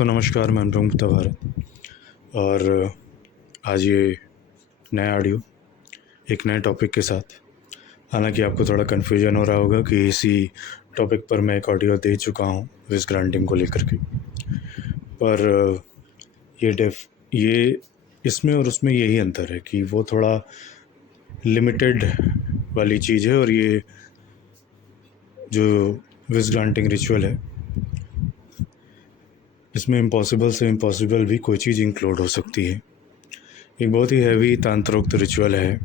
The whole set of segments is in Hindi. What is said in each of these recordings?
दोस्तों नमस्कार, मैं अनुपम गुप्ता भारत। और आज ये नया ऑडियो एक नए टॉपिक के साथ। हालांकि आपको थोड़ा कन्फ्यूजन हो रहा होगा कि इसी टॉपिक पर मैं एक ऑडियो दे चुका हूँ विस ग्रांटिंग को लेकर के, पर ये इसमें और उसमें यही अंतर है कि वो थोड़ा लिमिटेड वाली चीज़ है, और ये जो विस ग्रांटिंग रिचुअल है इसमें इम्पॉसिबल से इम्पॉसिबल भी कोई चीज़ इंक्लूड हो सकती है। एक बहुत ही हैवी तंत्रोक्त रिचुअल है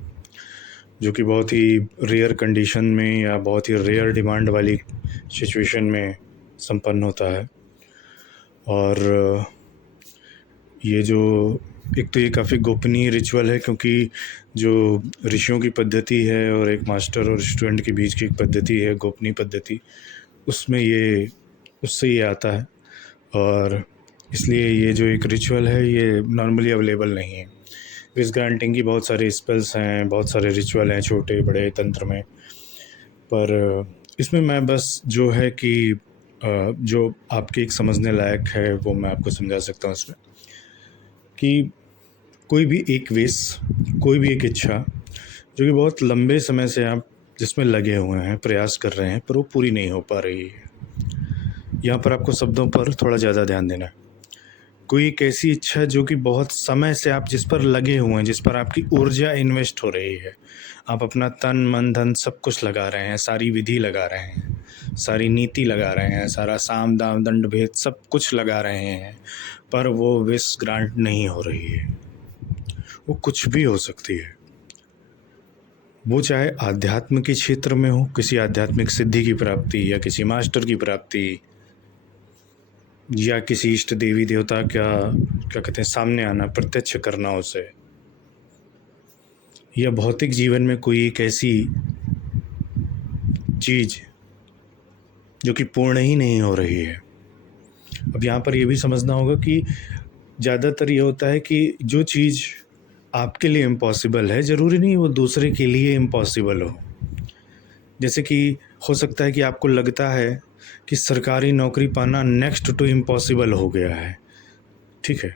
जो कि बहुत ही रेयर कंडीशन में या बहुत ही रेयर डिमांड वाली सिचुएशन में संपन्न होता है। और ये जो एक तो ये काफ़ी गोपनीय रिचुअल है, क्योंकि जो ऋषियों की पद्धति है और एक मास्टर और स्टूडेंट के बीच की एक पद्धति है, गोपनीय पद्धति, उससे ये आता है। और इसलिए ये जो एक रिचुअल है ये नॉर्मली अवेलेबल नहीं है। विस ग्रांटिंग की बहुत सारे स्पेल्स हैं, बहुत सारे रिचुअल हैं छोटे बड़े तंत्र में, पर इसमें मैं बस जो है कि जो आपके एक समझने लायक है वो मैं आपको समझा सकता हूँ इसमें, कि कोई भी एक विश, कोई भी एक इच्छा जो कि बहुत लंबे समय से आप जिसमें लगे हुए हैं, प्रयास कर रहे हैं, पर वो पूरी नहीं हो पा रही है। यहाँ पर आपको शब्दों पर थोड़ा ज़्यादा ध्यान देना है। कोई एक ऐसी इच्छा जो कि बहुत समय से आप जिस पर लगे हुए हैं, जिस पर आपकी ऊर्जा इन्वेस्ट हो रही है, आप अपना तन मन धन सब कुछ लगा रहे हैं, सारी विधि लगा रहे हैं, सारी नीति लगा रहे हैं, सारा साम दाम दंड भेद सब कुछ लगा रहे हैं, पर वो विश ग्रांट नहीं हो रही है। वो कुछ भी हो सकती है, वो चाहे आध्यात्म के क्षेत्र में हो, किसी आध्यात्मिक सिद्धि की प्राप्ति या किसी मास्टर की प्राप्ति या किसी इष्ट देवी देवता क्या कहते हैं सामने आना, प्रत्यक्ष करना उसे, या भौतिक जीवन में कोई एक ऐसी चीज़ जो कि पूर्ण ही नहीं हो रही है। अब यहाँ पर ये भी समझना होगा कि ज़्यादातर ये होता है कि जो चीज़ आपके लिए इम्पॉसिबल है ज़रूरी नहीं वो दूसरे के लिए इम्पॉसिबल हो। जैसे कि हो सकता है कि आपको लगता है कि सरकारी नौकरी पाना नेक्स्ट टू इम्पॉसिबल हो गया है, ठीक है,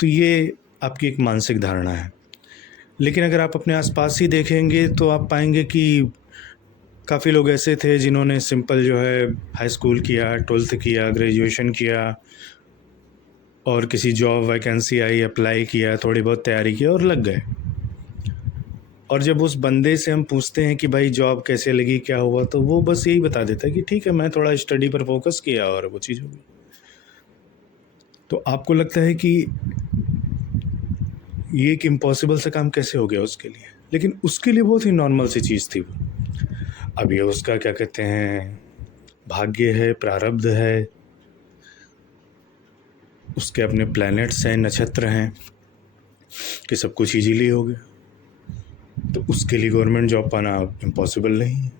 तो ये आपकी एक मानसिक धारणा है। लेकिन अगर आप अपने आसपास ही देखेंगे तो आप पाएंगे कि काफ़ी लोग ऐसे थे जिन्होंने सिंपल जो है हाई स्कूल किया, 12th किया, ग्रेजुएशन किया, और किसी जॉब वैकेंसी आई, अप्लाई किया, थोड़ी बहुत तैयारी की और लग गए। और जब उस बंदे से हम पूछते हैं कि भाई जॉब कैसे लगी, क्या हुआ, तो वो बस यही बता देता है कि ठीक है, मैं थोड़ा स्टडी पर फोकस किया और वो चीज़ हो गई। तो आपको लगता है कि ये एक इम्पॉसिबल सा काम कैसे हो गया उसके लिए, लेकिन उसके लिए बहुत ही नॉर्मल सी चीज़ थी वो। अब ये उसका क्या कहते हैं भाग्य है, प्रारब्ध है, उसके अपने प्लैनेट्स हैं, नक्षत्र हैं कि सब कुछ ईजीली हो गया, तो उसके लिए गवर्नमेंट जॉब पाना इम्पॉसिबल नहीं है।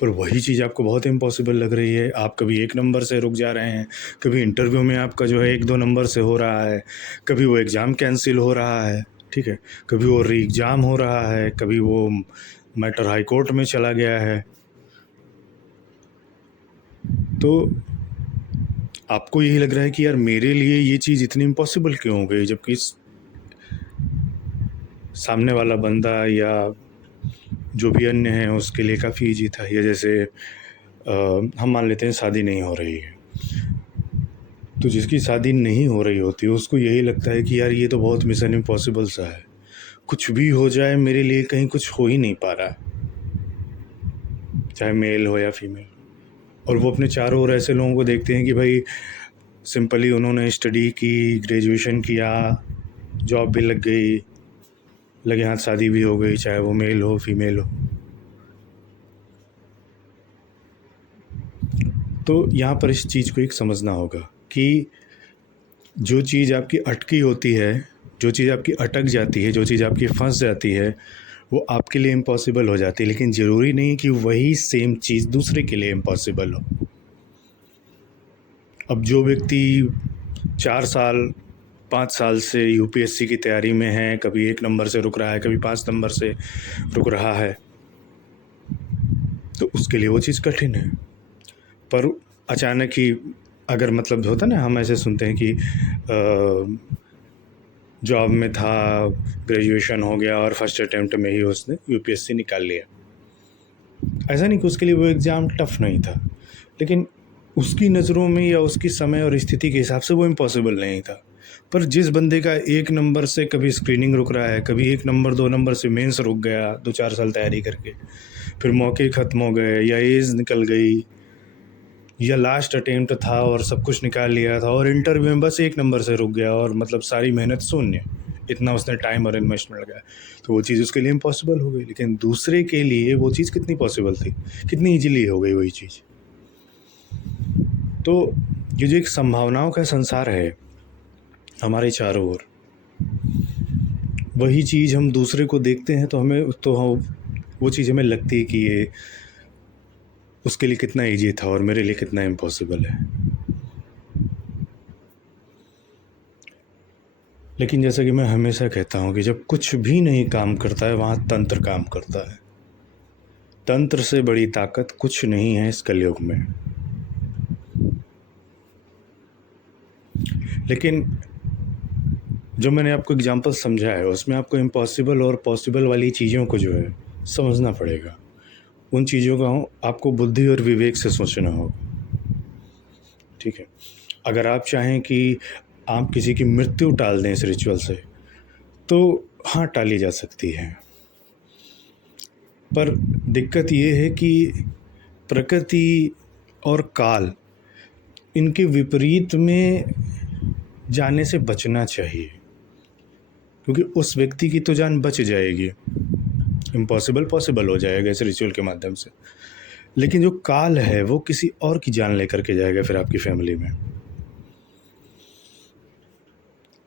पर वही चीज़ आपको बहुत इम्पॉसिबल लग रही है, आप कभी 1 नंबर से रुक जा रहे हैं, कभी इंटरव्यू में आपका जो है 1-2 नंबर से हो रहा है, कभी वो एग्ज़ाम कैंसिल हो रहा है, ठीक है, कभी वो री एग्ज़ाम हो रहा है, कभी वो मैटर हाई कोर्ट में चला गया है। तो आपको यही लग रहा है कि यार मेरे लिए ये चीज़ इतनी इम्पॉसिबल क्यों हो गई, जबकि सामने वाला बंदा या जो भी अन्य है उसके लिए काफ़ी ईजी था। या जैसे हम मान लेते हैं शादी नहीं हो रही है, तो जिसकी शादी नहीं हो रही होती है उसको यही लगता है कि यार ये तो बहुत मिशन इम्पॉसिबल सा है, कुछ भी हो जाए मेरे लिए कहीं कुछ हो ही नहीं पा रहा, चाहे मेल हो या फीमेल। और वो अपने चारों ओर ऐसे लोगों को देखते हैं कि भाई सिंपली उन्होंने स्टडी की, ग्रेजुएशन किया, जॉब भी लग गई, लगे हाथ शादी भी हो गई, चाहे वो मेल हो फीमेल हो। तो यहाँ पर इस चीज़ को एक समझना होगा कि जो चीज़ आपकी अटकी होती है, जो चीज़ आपकी अटक जाती है, जो चीज़ आपकी फंस जाती है, वो आपके लिए इम्पॉसिबल हो जाती है, लेकिन ज़रूरी नहीं कि वही सेम चीज़ दूसरे के लिए इम्पॉसिबल हो। अब जो व्यक्ति 4 साल 5 साल से यूपीएससी की तैयारी में है, कभी 1 नंबर से रुक रहा है, कभी 5 नंबर से रुक रहा है, तो उसके लिए वो चीज़ कठिन है। पर अचानक ही अगर मतलब होता ना, हम ऐसे सुनते हैं कि जॉब में था, ग्रेजुएशन हो गया और फर्स्ट अटेम्प्ट में ही उसने यूपीएससी निकाल लिया। ऐसा नहीं कि उसके लिए वो एग्ज़ाम टफ़ नहीं था, लेकिन उसकी नज़रों में या उसकी समय और स्थिति के हिसाब से वो इम्पॉसिबल नहीं था। पर जिस बंदे का 1 नंबर से कभी स्क्रीनिंग रुक रहा है, कभी 1 नंबर 2 नंबर से मेंस रुक गया 2-4 साल तैयारी करके, फिर मौके ख़त्म हो गए या एज निकल गई, या लास्ट अटेम्प्ट था और सब कुछ निकाल लिया था और इंटरव्यू में बस 1 नंबर से रुक गया और मतलब सारी मेहनत शून्य, इतना उसने टाइम और इन्वेस्टमेंट लगाया, तो वो चीज़ उसके लिए इम्पॉसिबल हो गई। लेकिन दूसरे के लिए वो चीज़ कितनी पॉसिबल थी, कितनी ईज़िली हो गई वही चीज़। तो ये जो एक संभावनाओं का संसार है हमारे चारों ओर, वही चीज़ हम दूसरे को देखते हैं तो वो चीज़ हमें लगती है कि ये उसके लिए कितना ईज़ी था और मेरे लिए कितना इम्पॉसिबल है। लेकिन जैसा कि मैं हमेशा कहता हूँ कि जब कुछ भी नहीं काम करता है वहाँ तंत्र काम करता है। तंत्र से बड़ी ताकत कुछ नहीं है इस कलयुग में। लेकिन जो मैंने आपको एग्जांपल समझाया है उसमें आपको इम्पॉसिबल और पॉसिबल वाली चीज़ों को जो है समझना पड़ेगा। उन चीज़ों का आपको बुद्धि और विवेक से सोचना होगा, ठीक है। अगर आप चाहें कि आप किसी की मृत्यु टाल दें इस रिचुअल से, तो हाँ, टाली जा सकती है। पर दिक्कत ये है कि प्रकृति और काल, इनके विपरीत में जाने से बचना चाहिए, क्योंकि उस व्यक्ति की तो जान बच जाएगी, इम्पॉसिबल पॉसिबल हो जाएगा इस रिचुअल के माध्यम से, लेकिन जो काल है वो किसी और की जान लेकर के जाएगा फिर आपकी फैमिली में।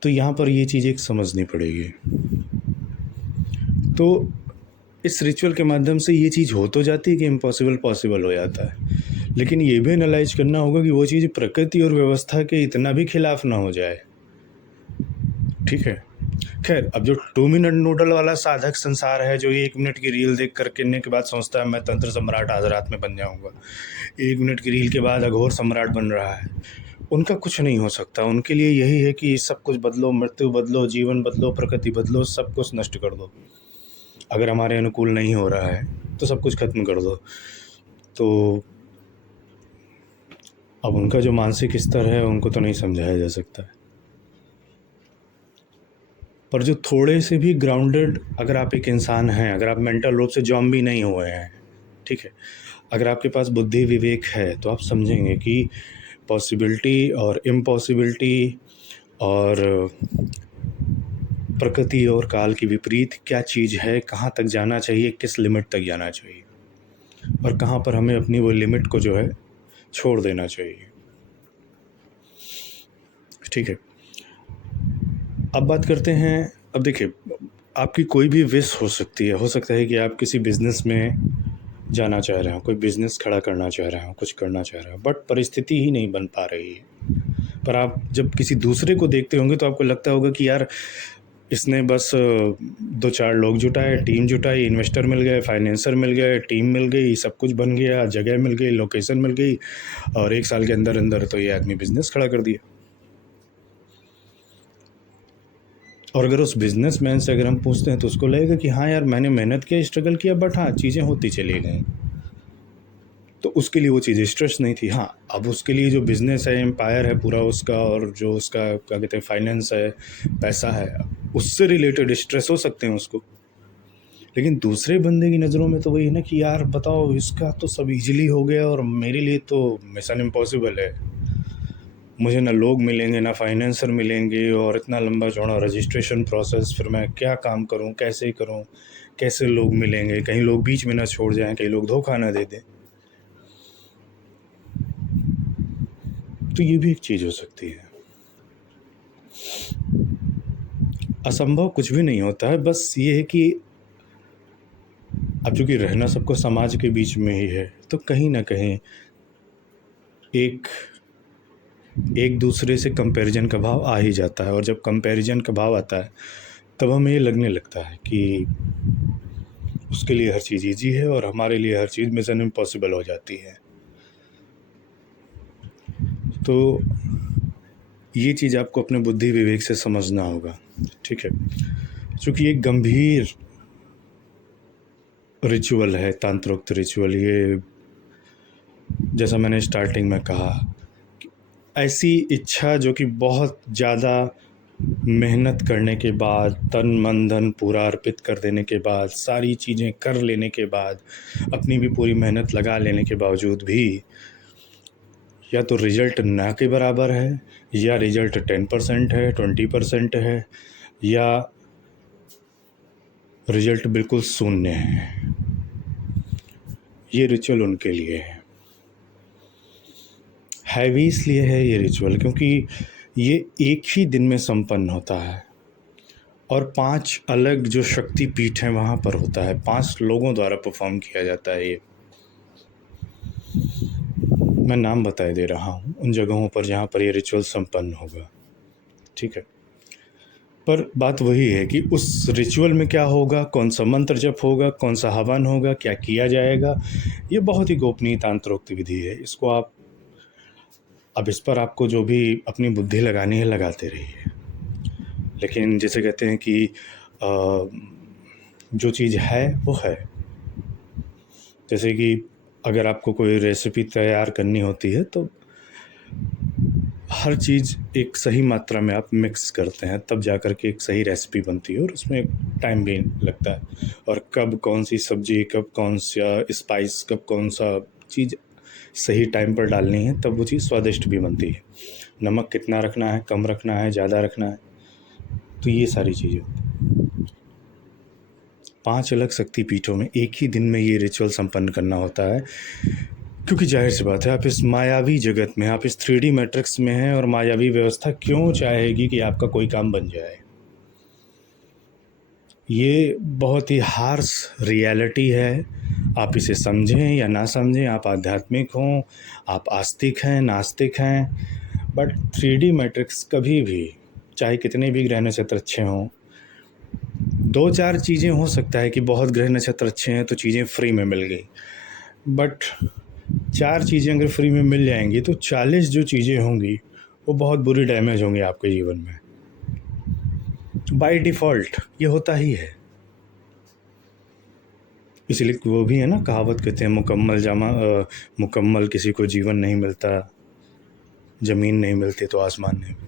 तो यहाँ पर ये चीज़ एक समझनी पड़ेगी। तो इस रिचुअल के माध्यम से ये चीज़ हो तो जाती है कि इम्पॉसिबल पॉसिबल हो जाता है, लेकिन ये भी एनालाइज करना होगा कि वो चीज़ प्रकृति और व्यवस्था के इतना भी खिलाफ ना हो जाए, ठीक है। खैर, अब जो 2 मिनट नूडल वाला साधक संसार है, जो 1 मिनट की रील देख कर करने के बाद सोचता है मैं तंत्र सम्राट आज रात में बन जाऊंगा, 1 मिनट की रील के बाद अघोर सम्राट बन रहा है, उनका कुछ नहीं हो सकता। उनके लिए यही है कि सब कुछ बदलो, मृत्यु बदलो, जीवन बदलो, प्रकृति बदलो, सब कुछ नष्ट कर दो। अगर हमारे अनुकूल नहीं हो रहा है तो सब कुछ खत्म कर दो। तो अब उनका जो मानसिक स्तर है उनको तो नहीं समझाया जा सकता है, पर जो थोड़े से भी ग्राउंडेड, अगर आप एक इंसान हैं, अगर आप मेंटल रूप से जॉम्बी नहीं हुए हैं, ठीक है, अगर आपके पास बुद्धि विवेक है, तो आप समझेंगे कि पॉसिबिलिटी और इम्पॉसिबिलिटी और प्रकृति और काल की विपरीत क्या चीज़ है, कहाँ तक जाना चाहिए, किस लिमिट तक जाना चाहिए और कहाँ पर हमें अपनी वो लिमिट को जो है छोड़ देना चाहिए, ठीक है। अब बात करते हैं, अब देखिए, आपकी कोई भी विश हो सकती है, हो सकता है कि आप किसी बिज़नेस में जाना चाह रहे हो, कोई बिज़नेस खड़ा करना चाह रहे हो, कुछ करना चाह रहे हो, बट परिस्थिति ही नहीं बन पा रही है। पर आप जब किसी दूसरे को देखते होंगे तो आपको लगता होगा कि यार इसने बस 2-4 लोग जुटाए, टीम जुटाई, इन्वेस्टर मिल गए, फाइनेंसर मिल गए, टीम मिल गई, सब कुछ बन गया, जगह मिल गई, लोकेशन मिल गई और 1 साल के अंदर अंदर तो ये आदमी बिज़नेस खड़ा कर दिया। और अगर उस बिज़नेसमैन से अगर हम पूछते हैं तो उसको लगेगा कि हाँ यार, मैंने मेहनत किया, स्ट्रगल किया, बट हाँ, चीज़ें होती चली गई। तो उसके लिए वो चीज़ स्ट्रेस नहीं थी। हाँ, अब उसके लिए जो बिज़नेस है, एम्पायर है पूरा उसका, और जो उसका क्या कहते हैं फाइनेंस है, पैसा है, उससे रिलेटेड स्ट्रेस हो सकते हैं उसको। लेकिन दूसरे बंदे की नज़रों में तो वही है ना कि यार बताओ, इसका तो सब ईज़िली हो गया और मेरे लिए तो मिशन इम्पॉसिबल है। मुझे ना लोग मिलेंगे, ना फाइनेंसर मिलेंगे और इतना लंबा चौड़ा रजिस्ट्रेशन प्रोसेस, फिर मैं क्या काम करूँ, कैसे लोग मिलेंगे, कहीं लोग बीच में ना छोड़ जाएँ, कहीं लोग धोखा ना दे दें। तो ये भी एक चीज़ हो सकती है। असंभव कुछ भी नहीं होता है, बस ये है कि अब चूँकि रहना सबको समाज के बीच में ही है, तो कहीं न कहीं एक दूसरे से कंपैरिजन का भाव आ ही जाता है, और जब कंपैरिजन का भाव आता है तब हमें ये लगने लगता है कि उसके लिए हर चीज़ ईज़ी है और हमारे लिए हर चीज़ मिशन इम्पॉसिबल हो जाती है। तो ये चीज़ आपको अपने बुद्धि विवेक से समझना होगा, ठीक है। चूँकि ये गंभीर रिचुअल है, तंत्रोक्त रिचुअल, ये जैसा मैंने स्टार्टिंग में कहा, ऐसी इच्छा जो कि बहुत ज़्यादा मेहनत करने के बाद, तन मन धन पूरा अर्पित कर देने के बाद, सारी चीज़ें कर लेने के बाद, अपनी भी पूरी मेहनत लगा लेने के बावजूद भी या तो रिज़ल्ट ना के बराबर है, या रिज़ल्ट 10% है, 20% है, या रिज़ल्ट बिल्कुल शून्य है। ये रिचुअल उनके लिए है। हैवी इसलिए है ये रिचुअल क्योंकि ये एक ही दिन में संपन्न होता है और 5 अलग जो शक्ति पीठ हैं वहाँ पर होता है, 5 लोगों द्वारा परफॉर्म किया जाता है ये। मैं नाम बताए दे रहा हूँ उन जगहों पर जहाँ पर ये रिचुअल संपन्न होगा, ठीक है। पर बात वही है कि उस रिचुअल में क्या होगा, कौन सा मंत्र जप होगा, कौन सा हवन होगा, क्या किया जाएगा, ये बहुत ही गोपनीय तंत्रोक्त विधि है। इसको आप अब इस पर आपको जो भी अपनी बुद्धि लगानी है लगाते रहिए, लेकिन जैसे कहते हैं कि जो चीज़ है वो है। जैसे कि अगर आपको कोई रेसिपी तैयार करनी होती है तो हर चीज़ एक सही मात्रा में आप मिक्स करते हैं, तब जा कर के एक सही रेसिपी बनती है और उसमें टाइम भी लगता है। और कब कौन सी सब्ज़ी, कब कौन सा स्पाइस, कब कौन सा चीज़ सही टाइम पर डालनी है, तब वो चीज़ स्वादिष्ट भी बनती है। नमक कितना रखना है, कम रखना है, ज़्यादा रखना है, तो ये सारी चीज़ें। 5 अलग शक्तिपीठों में एक ही दिन में ये रिचुअल संपन्न करना होता है, क्योंकि जाहिर सी बात है आप इस मायावी जगत में, आप इस 3D मैट्रिक्स में हैं और मायावी व्यवस्था क्यों चाहेगी कि आपका कोई काम बन जाए। ये बहुत ही हार्श रियलिटी है, आप इसे समझें या ना समझें, आप आध्यात्मिक हों, आप आस्तिक हैं, नास्तिक हैं, बट 3D मैट्रिक्स कभी भी, चाहे कितने भी ग्रह नक्षत्र अच्छे हों, 2-4 चीज़ें हो सकता है कि बहुत ग्रह नक्षत्र अच्छे हैं तो चीज़ें फ्री में मिल गई, बट 4 चीज़ें अगर फ्री में मिल जाएंगी तो 40 जो चीज़ें होंगी वो बहुत बुरी डैमेज होंगी आपके जीवन में। बाय डिफ़ॉल्ट ये होता ही है। इसलिए वो भी है ना, कहावत कहते हैं, मुकम्मल किसी को जीवन नहीं मिलता, ज़मीन नहीं मिलती तो आसमान नहीं मिलता।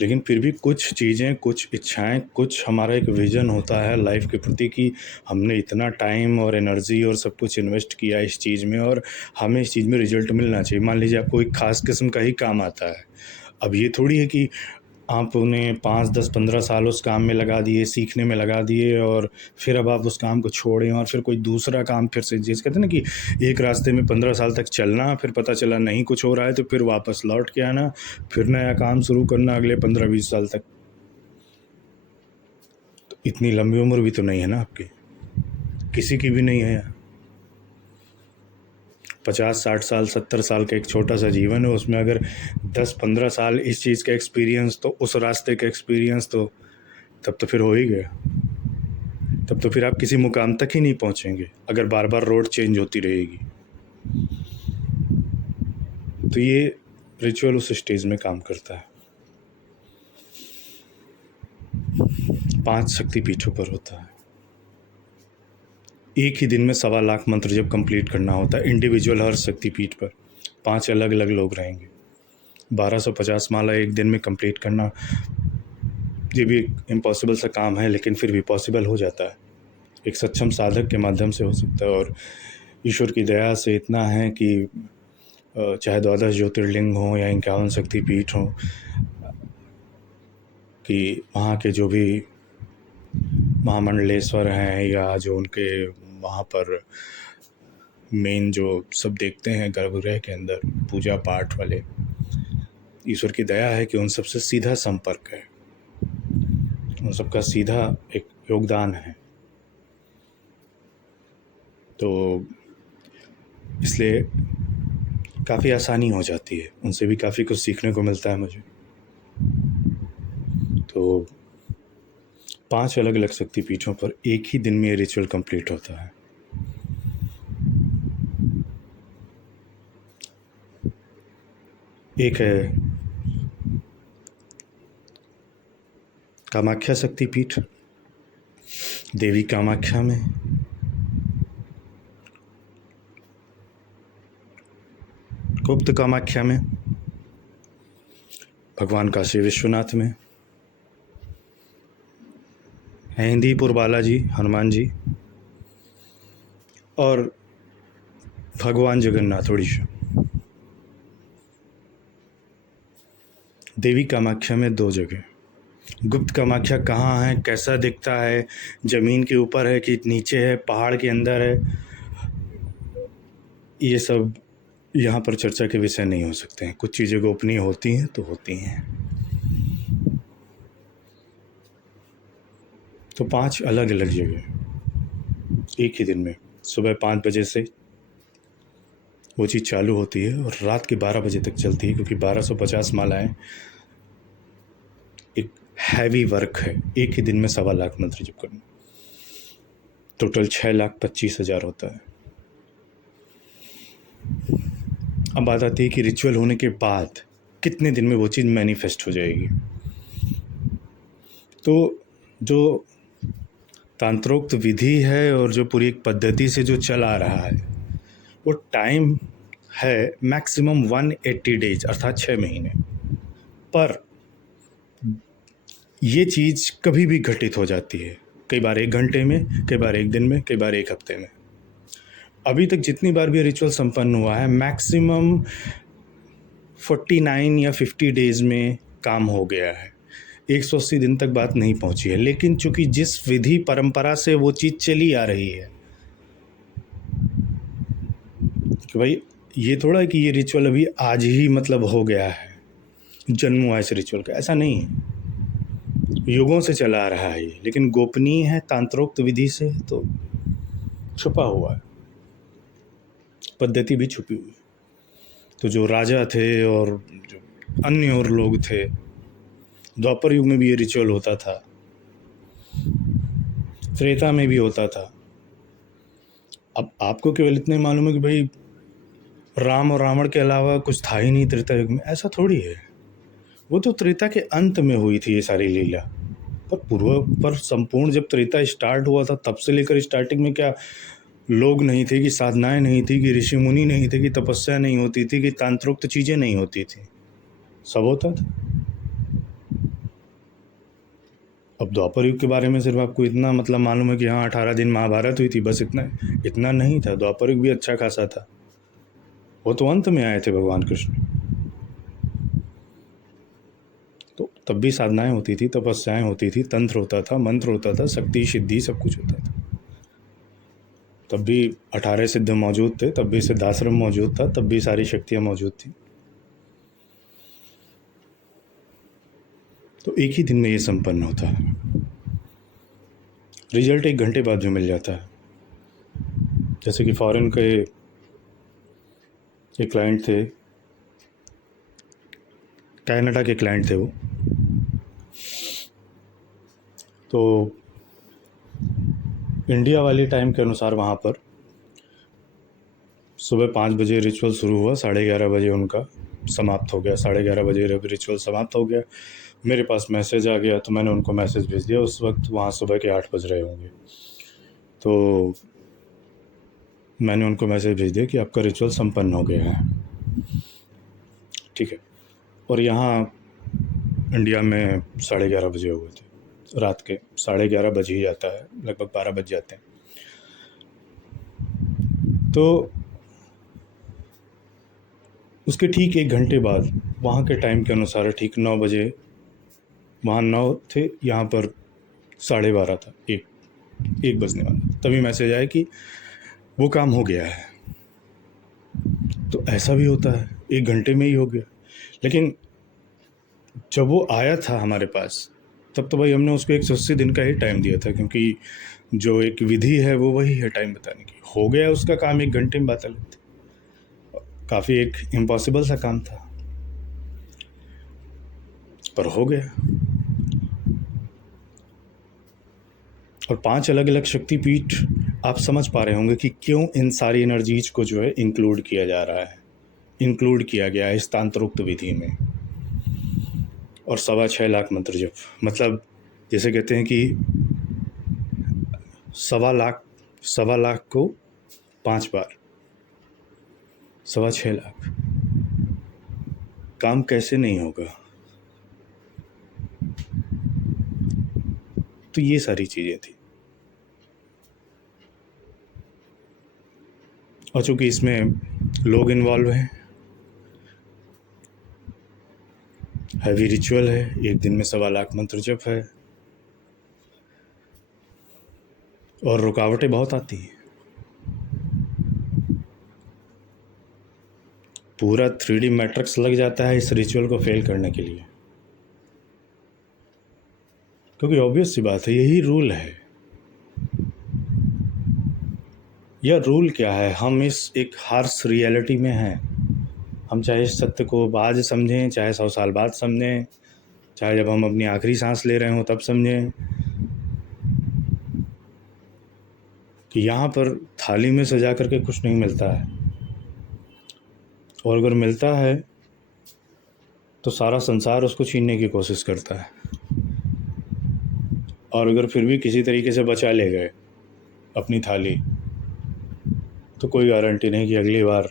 लेकिन फिर भी कुछ चीज़ें, कुछ इच्छाएं, कुछ हमारा एक विज़न होता है लाइफ के प्रति कि हमने इतना टाइम और एनर्जी और सब कुछ इन्वेस्ट किया इस चीज़ में और हमें इस चीज़ में रिजल्ट मिलना चाहिए। मान लीजिए आपको एक ख़ास किस्म का ही काम आता है, अब ये थोड़ी है कि आपने 5, 10, 15 साल उस काम में लगा दिए, सीखने में लगा दिए और फिर अब आप उस काम को छोड़ें और फिर कोई दूसरा काम फिर से, जिसे कहते हैं ना कि एक रास्ते में 15 साल तक चलना, फिर पता चला नहीं कुछ हो रहा है तो फिर वापस लौट के आना, फिर नया काम शुरू करना अगले 15-20 साल तक। तो इतनी लंबी उम्र भी तो नहीं है ना आपकी, किसी की भी नहीं है यार। 50-60 साल, 70 साल का एक छोटा सा जीवन है, उसमें अगर 10-15 साल इस चीज़ का एक्सपीरियंस, तो उस रास्ते का एक्सपीरियंस, तो तब तो फिर हो ही गया। तब तो फिर आप किसी मुकाम तक ही नहीं पहुंचेंगे अगर बार बार रोड चेंज होती रहेगी। तो ये रिचुअल उस स्टेज में काम करता है। 5 शक्तिपीठों पर होता है, एक ही दिन में 1.25 लाख मंत्र जब कंप्लीट करना होता है इंडिविजुअल, हर शक्तिपीठ पर 5 अलग अलग लोग रहेंगे। 1250 माला एक दिन में कंप्लीट करना, ये भी एक इम्पॉसिबल सा काम है, लेकिन फिर भी पॉसिबल हो जाता है, एक सक्षम साधक के माध्यम से हो सकता है। और ईश्वर की दया से इतना है कि चाहे 12 ज्योतिर्लिंग हों या 51 शक्तिपीठ हों, कि वहाँ के जो भी महामंडलेश्वर हैं या जो उनके वहाँ पर मेन जो सब देखते हैं गर्भगृह के अंदर पूजा पाठ वाले, ईश्वर की दया है कि उन सबसे सीधा संपर्क है, उन सबका सीधा एक योगदान है। तो इसलिए काफ़ी आसानी हो जाती है, उनसे भी काफ़ी कुछ सीखने को मिलता है मुझे। तो 5 अलग अलग शक्तिपीठों पर एक ही दिन में ये रिचुअल कंप्लीट होता है। एक है कामाख्या शक्तिपीठ, देवी कामाख्या में, गुप्त कामाख्या में, भगवान काशी विश्वनाथ में, हिंदीपुर बालाजी हनुमान जी, और भगवान जगन्नाथ उड़ीसा। देवी कामाख्या में 2 जगह। गुप्त कामाख्या कहाँ है, कैसा दिखता है, ज़मीन के ऊपर है कि नीचे है, पहाड़ के अंदर है, ये सब यहाँ पर चर्चा के विषय नहीं हो सकते हैं। कुछ चीज़ें गोपनीय होती हैं तो होती हैं। तो 5 अलग अलग जगह एक ही दिन में सुबह 5 बजे से वो चीज़ चालू होती है और रात के 12 बजे तक चलती है, क्योंकि 1250 मालाएं एक हैवी वर्क है। एक ही दिन में 1.25 लाख मंत्र जप करना, टोटल 6,25,000 होता है। अब बात आती है कि रिचुअल होने के बाद कितने दिन में वो चीज़ मैनिफेस्ट हो जाएगी। तो जो तंत्रोक्त विधि है और जो पूरी एक पद्धति से जो चल आ रहा है, वो टाइम है मैक्सिमम 180 डेज, अर्थात 6 महीने। पर ये चीज़ कभी भी घटित हो जाती है, कई बार 1 घंटे में, कई बार 1 दिन में, कई बार 1 हफ्ते में। अभी तक जितनी बार भी रिचुअल संपन्न हुआ है, मैक्सिमम 49 या 50 डेज़ में काम हो गया है। 180 दिन तक बात नहीं पहुंची है। लेकिन चूंकि जिस विधि परंपरा से वो चीज़ चली आ रही है कि भाई ये थोड़ा है कि ये रिचुअल अभी आज ही मतलब हो गया है, जन्म हुआ इस रिचुअल का, ऐसा नहीं है। युगों से चला आ रहा है ये, लेकिन गोपनीय है तांत्रोक्त विधि से, तो छुपा हुआ है, पद्धति भी छुपी हुई। तो जो राजा थे और जो अन्य और लोग थे, द्वापर युग में भी ये रिचुअल होता था, त्रेता में भी होता था। अब आपको केवल इतने मालूम है कि भाई राम और रावण के अलावा कुछ था ही नहीं त्रेता युग में, ऐसा थोड़ी है। वो तो त्रेता के अंत में हुई थी ये सारी लीला, पर संपूर्ण जब त्रेता स्टार्ट हुआ था तब से लेकर स्टार्टिंग में क्या लोग नहीं थे, कि साधनाएं नहीं थी, कि ऋषि मुनि नहीं थे, कि तपस्या नहीं होती थी, कि तांत्रोक्त चीज़ें नहीं होती थी, सब होता था। अब द्वापर युग के बारे में सिर्फ आपको इतना मतलब मालूम है कि हाँ 18 दिन महाभारत हुई थी, बस इतना नहीं था। द्वापर युग भी अच्छा खासा था, वो तो अंत में आए थे भगवान कृष्ण। तो तब भी साधनाएं होती थी, तपस्याएं होती थी, तंत्र होता था, मंत्र होता था, शक्ति सिद्धि सब कुछ होता था। तब भी 18 सिद्ध मौजूद थे, तब भी सिद्धाश्रम मौजूद था, तब भी सारी शक्तियाँ मौजूद थी। तो एक ही दिन में ये संपन्न होता है। रिजल्ट 1 घंटे बाद जो मिल जाता है। जैसे कि फॉरेन के एक क्लाइंट थे, कनाडा के क्लाइंट थे वो, तो इंडिया वाले टाइम के अनुसार वहाँ पर सुबह 5 बजे रिचुअल शुरू हुआ, 11:30 बजे उनका समाप्त हो गया। 11:30 बजे रिचुअल समाप्त हो गया, मेरे पास मैसेज आ गया, तो मैंने उनको मैसेज भेज दिया। उस वक्त वहाँ सुबह के 8 बज रहे होंगे, तो मैंने उनको मैसेज भेज दिया कि आपका रिचुअल संपन्न हो गया है, ठीक है। और यहाँ इंडिया में 11:30 बजे हुए थे, रात के 11:30 बज ही जाता है, लगभग 12 बज जाते हैं। तो उसके ठीक 1 घंटे बाद वहाँ के टाइम के अनुसार ठीक 9 बजे, वहाँ 9 थे, यहाँ पर 12:30 था, 1 बजने वाला, तभी मैसेज आया कि वो काम हो गया है। तो ऐसा भी होता है, 1 घंटे में ही हो गया। लेकिन जब वो आया था हमारे पास, तब तो भाई हमने उसको 180 दिन का ही टाइम दिया था, क्योंकि जो एक विधि है वो वही है टाइम बताने की। हो गया उसका काम 1 घंटे में, बता लेते, काफ़ी एक इम्पॉसिबल सा काम था, पर हो गया। और 5 अलग अलग शक्तिपीठ, आप समझ पा रहे होंगे कि क्यों इन सारी एनर्जीज को जो है इंक्लूड किया जा रहा है इंक्लूड किया गया है इस तांत्रोक्त विधि में। और 6.25 लाख मंत्र जप, मतलब जैसे कहते हैं कि 1.25 लाख को 5 बार, 6.25 लाख, काम कैसे नहीं होगा। तो ये सारी चीज़ें थी। और चूंकि इसमें लोग इन्वॉल्व हैं, हैवी रिचुअल है, एक दिन में 1.25 लाख मंत्र जप है, और रुकावटें बहुत आती हैं। पूरा 3D मैट्रिक्स लग जाता है इस रिचुअल को फेल करने के लिए, क्योंकि ऑब्वियस सी बात है, यही रूल है। यह रूल क्या है, हम इस एक हार्श रियलिटी में हैं। हम चाहे इस सत्य को आज समझें, चाहे 100 साल बाद समझें, चाहे जब हम अपनी आखिरी सांस ले रहे हों तब समझें कि यहाँ पर थाली में सजा करके कुछ नहीं मिलता है, और अगर मिलता है तो सारा संसार उसको छीनने की कोशिश करता है। और अगर फिर भी किसी तरीके से बचा ले गए अपनी थाली, तो कोई गारंटी नहीं कि अगली बार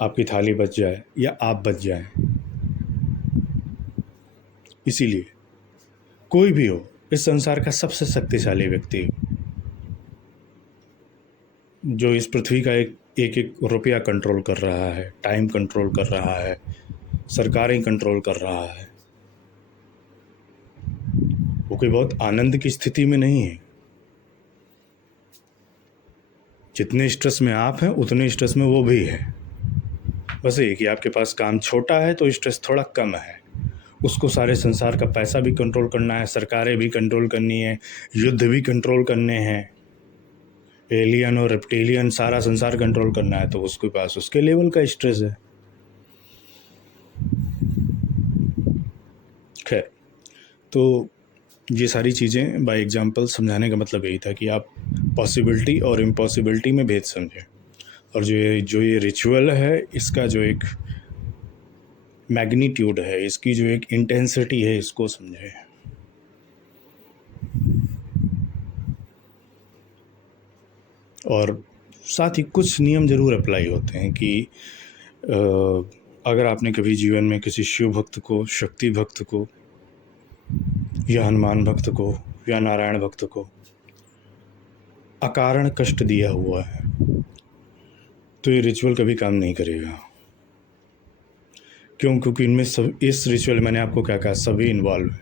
आपकी थाली बच जाए या आप बच जाएं। इसीलिए कोई भी हो, इस संसार का सबसे शक्तिशाली व्यक्ति जो इस पृथ्वी का एक रुपया कंट्रोल कर रहा है, टाइम कंट्रोल कर रहा है, सरकारें कंट्रोल कर रहा है, वो कोई बहुत आनंद की स्थिति में नहीं है। जितने स्ट्रेस में आप हैं उतने स्ट्रेस में वो भी है। बस ये कि आपके पास काम छोटा है तो स्ट्रेस थोड़ा कम है। उसको सारे संसार का पैसा भी कंट्रोल करना है, सरकारें भी कंट्रोल करनी है, युद्ध भी कंट्रोल करने हैं, एलियन और रेप्टिलियन सारा संसार कंट्रोल करना है, तो उसके पास उसके लेवल का स्ट्रेस है। खैर, तो ये सारी चीज़ें बाय एग्जांपल समझाने का मतलब यही था कि आप पॉसिबिलिटी और इम्पॉसिबिलिटी में भेद समझें, और जो ये रिचुअल है, इसका जो एक मैग्नीट्यूड है, इसकी जो एक इंटेंसिटी है, इसको समझें। और साथ ही कुछ नियम ज़रूर अप्लाई होते हैं कि अगर आपने कभी जीवन में किसी शिव भक्त को, शक्ति भक्त को, या हनुमान भक्त को, या नारायण भक्त को अकारण कष्ट दिया हुआ है, तो ये रिचुअल कभी काम नहीं करेगा। क्यों? क्योंकि इनमें सब, इस रिचुअल मैंने आपको क्या कहा, सभी इन्वॉल्व है।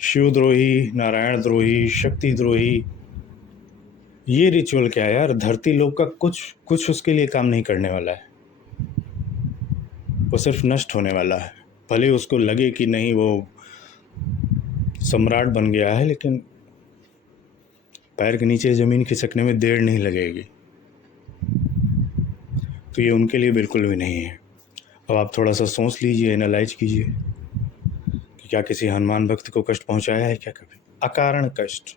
शिवद्रोही, नारायण द्रोही, शक्ति द्रोही। ये रिचुअल क्या है यार, धरती लोक का कुछ उसके लिए काम नहीं करने वाला है, वो सिर्फ नष्ट होने वाला है। भले उसको लगे कि नहीं वो सम्राट बन गया है, लेकिन पैर के नीचे ज़मीन खिसकने में देर नहीं लगेगी। तो ये उनके लिए बिल्कुल भी नहीं है। अब आप थोड़ा सा सोच लीजिए, एनालाइज कीजिए कि क्या किसी हनुमान भक्त को कष्ट पहुंचाया है क्या कभी? अकारण कष्ट,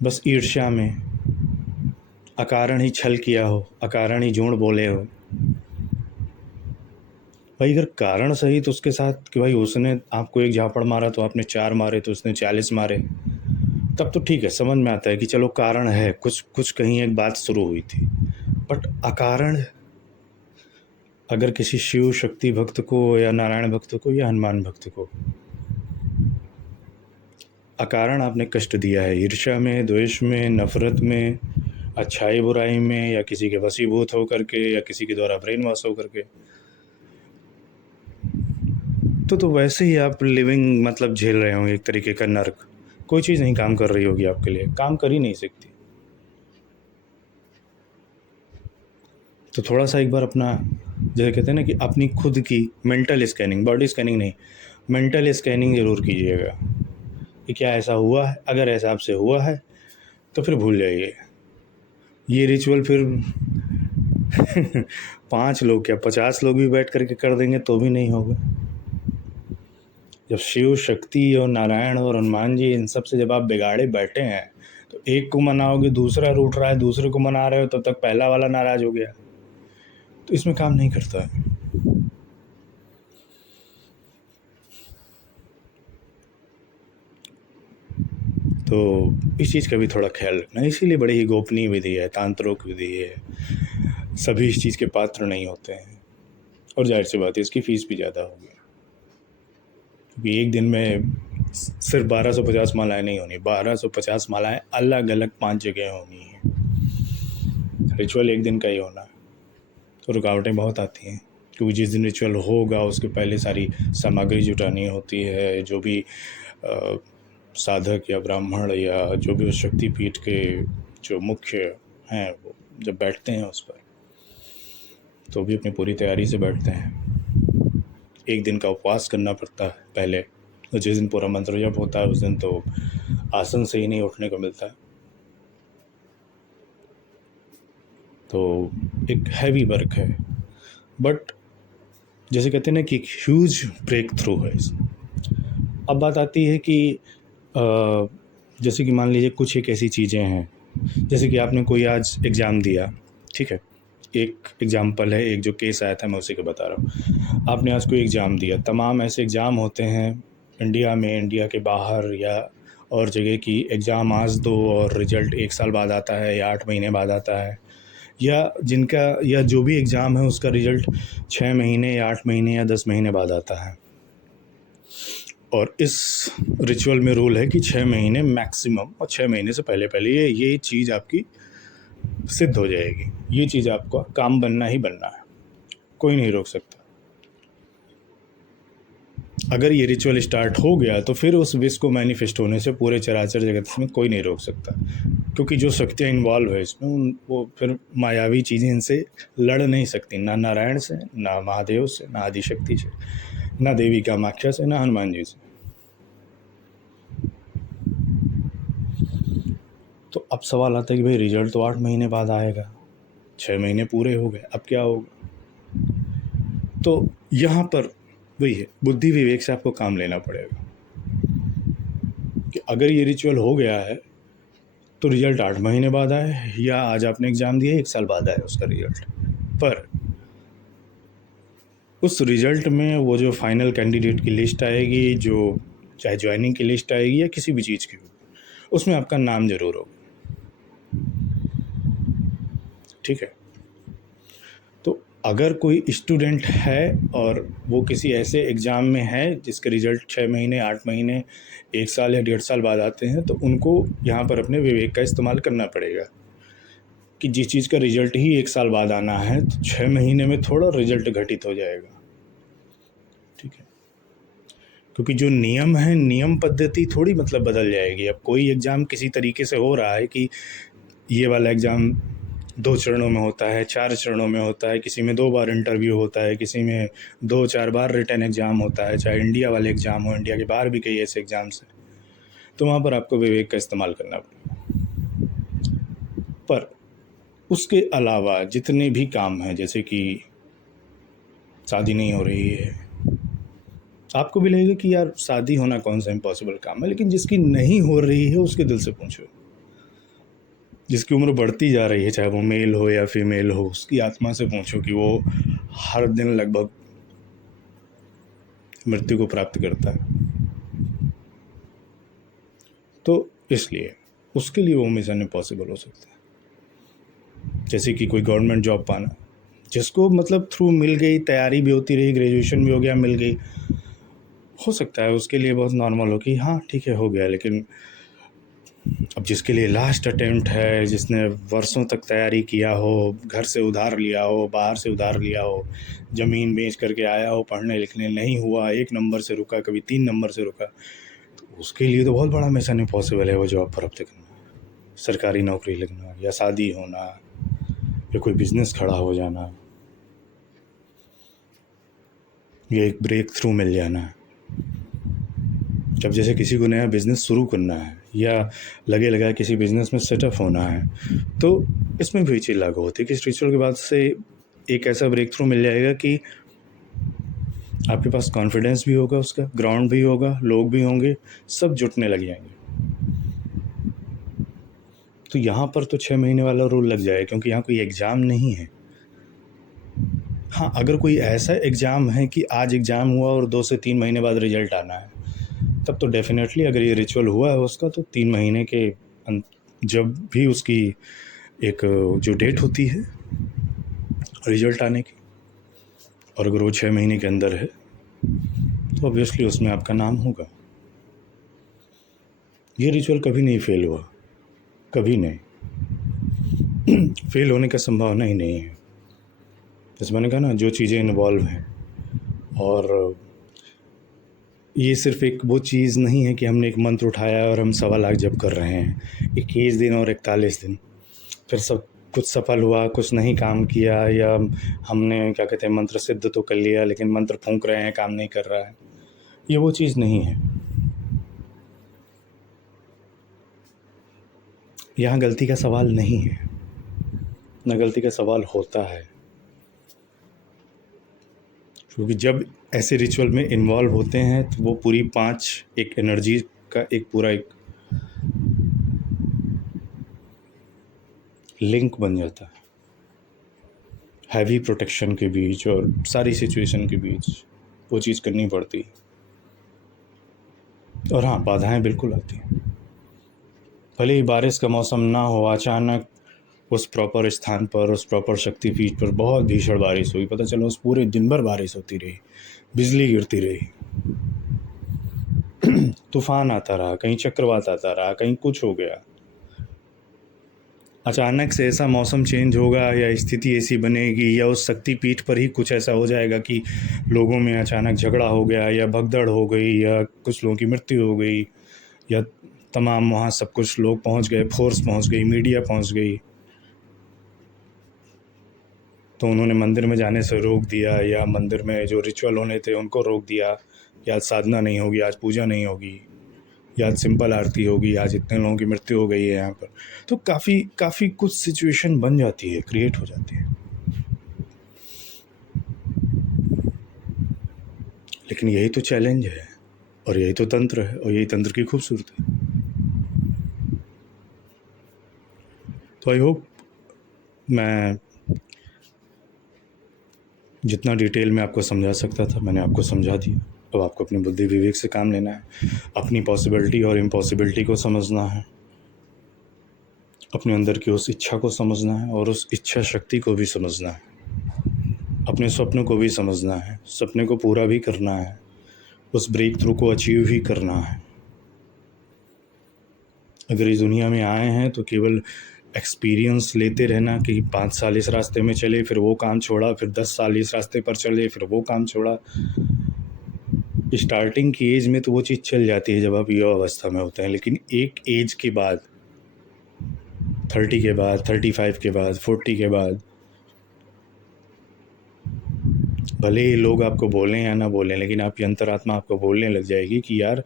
बस ईर्ष्या में अकारण ही छल किया हो, अकारण ही झूठ बोले हो। भाई अगर कारण सही तो उसके साथ कि भाई उसने आपको एक झापड़ मारा तो आपने 4 मारे, तो उसने 40 मारे, तब तो ठीक है, समझ में आता है कि चलो कारण है, कुछ कहीं एक बात शुरू हुई थी। बट अकारण अगर किसी शिव शक्ति भक्त को, या नारायण भक्त को, या हनुमान भक्त को अकारण आपने कष्ट दिया है, ईर्ष्या में, द्वेष में, नफरत में, अच्छाई बुराई में, या किसी के वशीभूत होकर के, या किसी के द्वारा ब्रेन वॉश होकर के, तो वैसे ही आप लिविंग मतलब झेल रहे होंगे एक तरीके का नर्क। कोई चीज़ नहीं काम कर रही होगी आपके लिए, काम कर ही नहीं सकती। तो थोड़ा सा एक बार अपना, जैसे कहते हैं ना कि अपनी खुद की मेंटल स्कैनिंग, बॉडी स्कैनिंग नहीं, मेंटल स्कैनिंग ज़रूर कीजिएगा कि क्या ऐसा हुआ है। अगर ऐसा आपसे हुआ है तो फिर भूल जाइए ये रिचुअल। फिर 5 लोग क्या 50 लोग भी बैठ करके कर देंगे तो भी नहीं होगा। जब शिव शक्ति और नारायण और हनुमान जी इन सब से जब आप बिगाड़े बैठे हैं, तो एक को मनाओगे, दूसरा रूठ रहा है, दूसरे को मना रहे हो, तब तक पहला वाला नाराज़ हो गया। तो इसमें काम नहीं करता है। तो इस चीज़ का भी थोड़ा ख्याल रखना, इसीलिए बड़ी ही गोपनीय विधि है, तांत्रिक विधि है, सभी इस चीज़ के पात्र नहीं होते हैं। और जाहिर सी बात है इसकी फ़ीस भी ज़्यादा होगी, क्योंकि एक दिन में सिर्फ 1250 मालाएं नहीं होनी, 1250 मालाएं अलग अलग 5 जगह होनी है। रिचुअल एक दिन का ही होना है, तो रुकावटें बहुत आती हैं, क्योंकि जिस दिन रिचुअल होगा उसके पहले सारी सामग्री जुटानी होती है। जो भी साधक या ब्राह्मण या जो भी उस शक्तिपीठ के जो मुख्य हैं वो जब बैठते हैं उस पर, तो भी अपनी पूरी तैयारी से बैठते हैं। एक दिन का उपवास करना पड़ता है पहले, तो जिस दिन पूरा मंत्र जप होता है उस दिन तो आसन से ही नहीं उठने को मिलता है। तो एक हैवी वर्क है, बट जैसे कहते हैं ना कि ह्यूज ब्रेक थ्रू है इसमें। अब बात आती है कि जैसे कि मान लीजिए कुछ एक ऐसी चीज़ें हैं, जैसे कि आपने कोई आज एग्ज़ाम दिया, ठीक है, एक एग्ज़ाम्पल है, एक जो केस आया था मैं उसी को बता रहा हूँ। आपने आज कोई एग्ज़ाम दिया, तमाम ऐसे एग्ज़ाम होते हैं इंडिया में, इंडिया के बाहर या और जगह की एग्ज़ाम आज दो और रिज़ल्ट 1 साल बाद आता है या 8 महीने बाद आता है, या जिनका या जो भी एग्ज़ाम है उसका रिज़ल्ट 6 महीने या 8 महीने या 10 महीने बाद आता है। और इस रिचुअल में रूल है कि 6 महीने मैक्सिमम, और 6 महीने से पहले पहले ये चीज़ आपकी सिद्ध हो जाएगी। ये चीज़ आपका काम बनना ही बनना है, कोई नहीं रोक सकता। अगर ये रिचुअल स्टार्ट हो गया तो फिर उस विश को मैनिफेस्ट होने से पूरे चराचर जगत में कोई नहीं रोक सकता, क्योंकि जो शक्तियाँ इन्वॉल्व है इसमें वो फिर मायावी चीज़ें इनसे लड़ नहीं सकती, ना नारायण से, ना महादेव से, ना आदिशक्ति से, ना देवी कामाख्या से, ना हनुमान जी से। तो अब सवाल आता है कि भाई रिजल्ट तो 8 महीने बाद आएगा, 6 महीने पूरे हो गए, अब क्या होगा? तो यहाँ पर वही है, बुद्धि विवेक से आपको काम लेना पड़ेगा कि अगर ये रिचुअल हो गया है तो रिजल्ट 8 महीने बाद आए, या आज आपने एग्ज़ाम दिया 1 साल बाद आए उसका रिजल्ट, पर उस रिजल्ट में वो जो फाइनल कैंडिडेट की लिस्ट आएगी, जो चाहे ज्वाइनिंग की लिस्ट आएगी या किसी भी चीज़ की हो, उसमें आपका नाम ज़रूर होगा, ठीक है। तो अगर कोई स्टूडेंट है और वो किसी ऐसे एग्ज़ाम में है जिसके रिज़ल्ट 6 महीने, 8 महीने, 1 साल या 1.5 साल बाद आते हैं, तो उनको यहाँ पर अपने विवेक का इस्तेमाल करना पड़ेगा कि जिस चीज़ का रिज़ल्ट ही 1 साल बाद आना है, तो 6 महीने में थोड़ा रिज़ल्ट घटित हो जाएगा, ठीक है। क्योंकि जो नियम है, नियम पद्धति थोड़ी मतलब बदल जाएगी। अब कोई एग्ज़ाम किसी तरीके से हो रहा है कि ये वाला एग्ज़ाम 2 चरणों में होता है, 4 चरणों में होता है, किसी में 2 बार इंटरव्यू होता है, किसी में 2-4 बार रिटन एग्ज़ाम होता है, चाहे इंडिया वाले एग्ज़ाम हो, इंडिया के बाहर भी कई ऐसे एग्ज़ाम्स हैं, तो वहाँ पर आपको विवेक का इस्तेमाल करना पड़ेगा। पर उसके अलावा जितने भी काम हैं, जैसे कि शादी नहीं हो रही है, आपको भी लगेगा कि यार शादी होना कौन सा इम्पॉसिबल काम है, लेकिन जिसकी नहीं हो रही है उसके दिल से पूछो। जिसकी उम्र बढ़ती जा रही है, चाहे वो मेल हो या फीमेल हो, उसकी आत्मा से पूछो कि वो हर दिन लगभग मृत्यु को प्राप्त करता है, तो इसलिए उसके लिए वो मिशन इम्पॉसिबल हो सकता है। जैसे कि कोई गवर्नमेंट जॉब पाना, जिसको मतलब थ्रू मिल गई, तैयारी भी होती रही, ग्रेजुएशन भी हो गया, मिल गई, हो सकता है उसके लिए बहुत नॉर्मल हो कि हाँ ठीक है हो गया। लेकिन अब जिसके लिए लास्ट अटेम्प्ट है, जिसने वर्षों तक तैयारी किया हो, घर से उधार लिया हो, बाहर से उधार लिया हो, ज़मीन बेच करके आया हो, पढ़ने लिखने नहीं हुआ, 1 नंबर से रुका, कभी 3 नंबर से रुका, तो उसके लिए तो बहुत बड़ा मिशन इम्पॉसिबल है वो जॉब प्राप्त करना, सरकारी नौकरी लगना, या शादी होना, या कोई बिज़नेस खड़ा हो जाना, या एक ब्रेक थ्रू मिल जाना। जब जैसे किसी को नया बिज़नेस शुरू करना है या लगे लगाए किसी बिज़नेस में सेटअप होना है, तो इसमें भी चीज़ लागू होती है कि इस रिचुअल के बाद से एक ऐसा ब्रेक थ्रू मिल जाएगा कि आपके पास कॉन्फिडेंस भी होगा, उसका ग्राउंड भी होगा, लोग भी होंगे, सब जुटने लग जाएंगे। तो यहाँ पर तो 6 महीने वाला रूल लग जाएगा, क्योंकि यहाँ कोई एग्ज़ाम नहीं है, हाँ, अगर कोई ऐसा एग्ज़ाम है कि आज एग्ज़ाम हुआ और 2 से 3 महीने बाद रिज़ल्ट आना है, तब तो डेफ़िनेटली अगर ये रिचुअल हुआ है उसका, तो 3 महीने के जब भी उसकी एक जो डेट होती है रिज़ल्ट आने की, और अगर वो 6 महीने के अंदर है तो ऑब्वियसली उसमें आपका नाम होगा। ये रिचुअल कभी नहीं फ़ेल हुआ, कभी नहीं। फ़ेल होने का संभावना ही नहीं है। जैसे मैंने कहा ना, जो चीज़ें इन्वॉल्व हैं, और ये सिर्फ़ एक वो चीज़ नहीं है कि हमने एक मंत्र उठाया और हम 1.25 लाख जप कर रहे हैं 21 दिन और 41 दिन, फिर सब कुछ सफल हुआ, कुछ नहीं काम किया, या हमने क्या कहते हैं मंत्र सिद्ध तो कर लिया लेकिन मंत्र फूंक रहे हैं, काम नहीं कर रहा है। ये वो चीज़ नहीं है। यहाँ गलती का सवाल नहीं है, ना गलती का सवाल होता है, क्योंकि जब ऐसे रिचुअल में इन्वॉल्व होते हैं तो वो पूरी 5 एक एनर्जी का एक पूरा एक लिंक बन जाता है, हैवी प्रोटेक्शन के बीच और सारी सिचुएशन के बीच वो चीज़ करनी पड़ती है। और हाँ, बाधाएं बिल्कुल आती हैं। भले ही बारिश का मौसम ना हो, अचानक उस प्रॉपर स्थान पर, उस प्रॉपर शक्तिपीठ पर बहुत भीषण बारिश हुई, पता चला उस पूरे दिन भर बारिश होती रही, बिजली गिरती रही, तूफान आता रहा, कहीं चक्रवात आता रहा, कहीं कुछ हो गया, अचानक से ऐसा मौसम चेंज होगा या स्थिति ऐसी बनेगी, या उस शक्तिपीठ पर ही कुछ ऐसा हो जाएगा कि लोगों में अचानक झगड़ा हो गया, या भगदड़ हो गई, या कुछ लोगों की मृत्यु हो गई, या तमाम वहाँ सब कुछ लोग पहुँच गए, फोर्स पहुँच गई, मीडिया पहुँच गई, तो उन्होंने मंदिर में जाने से रोक दिया, या मंदिर में जो रिचुअल होने थे उनको रोक दिया, या आज साधना नहीं होगी, आज पूजा नहीं होगी, या आज सिंपल आरती होगी, आज इतने लोगों की मृत्यु हो गई है यहाँ पर। तो काफ़ी कुछ सिचुएशन बन जाती है, क्रिएट हो जाती है। लेकिन यही तो चैलेंज है, और यही तो तंत्र है, और यही तंत्र की खूबसूरती है। तो आई होप मैं जितना डिटेल में आपको समझा सकता था मैंने आपको समझा दिया। अब आपको अपनी बुद्धि विवेक से काम लेना है, अपनी पॉसिबिलिटी और इम्पॉसिबिलिटी को समझना है, अपने अंदर की उस इच्छा को समझना है, और उस इच्छा शक्ति को भी समझना है, अपने स्वप्नों को भी समझना है, सपने को पूरा भी करना है, उस ब्रेक थ्रू को अचीव भी करना है। अगर इस दुनिया में आए हैं तो केवल एक्सपीरियंस लेते रहना कि 5 साल इस रास्ते में चले, फिर वो काम छोड़ा, फिर 10 साल इस रास्ते पर चले, फिर वो काम छोड़ा। स्टार्टिंग की एज में तो वो चीज़ चल जाती है जब आप युवा अवस्था में होते हैं, लेकिन एक एज के बाद, 30 के बाद, 35 के बाद, 40 के बाद, भले ही लोग आपको बोलें या ना बोलें, लेकिन आपकी अंतरात्मा आपको बोलने लग जाएगी कि यार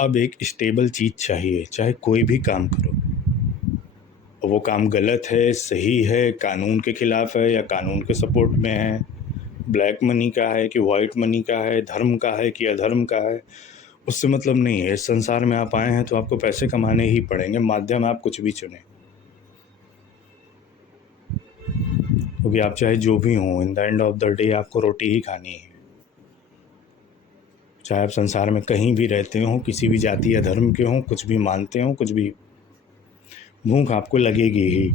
अब एक स्टेबल चीज़ चाहिए, चाहे कोई भी काम करो। वो काम गलत है, सही है, कानून के ख़िलाफ़ है या कानून के सपोर्ट में है, ब्लैक मनी का है कि वाइट मनी का है, धर्म का है कि अधर्म का है, उससे मतलब नहीं है। इस संसार में आप आए हैं तो आपको पैसे कमाने ही पड़ेंगे, माध्यम आप कुछ भी चुनें, क्योंकि आप चाहे जो भी हों, in the end of the day आपको रोटी ही खानी है। चाहे आप संसार में कहीं भी रहते हों, किसी भी जाति या धर्म के हों, कुछ भी मानते हों, कुछ भी, भूख आपको लगेगी ही।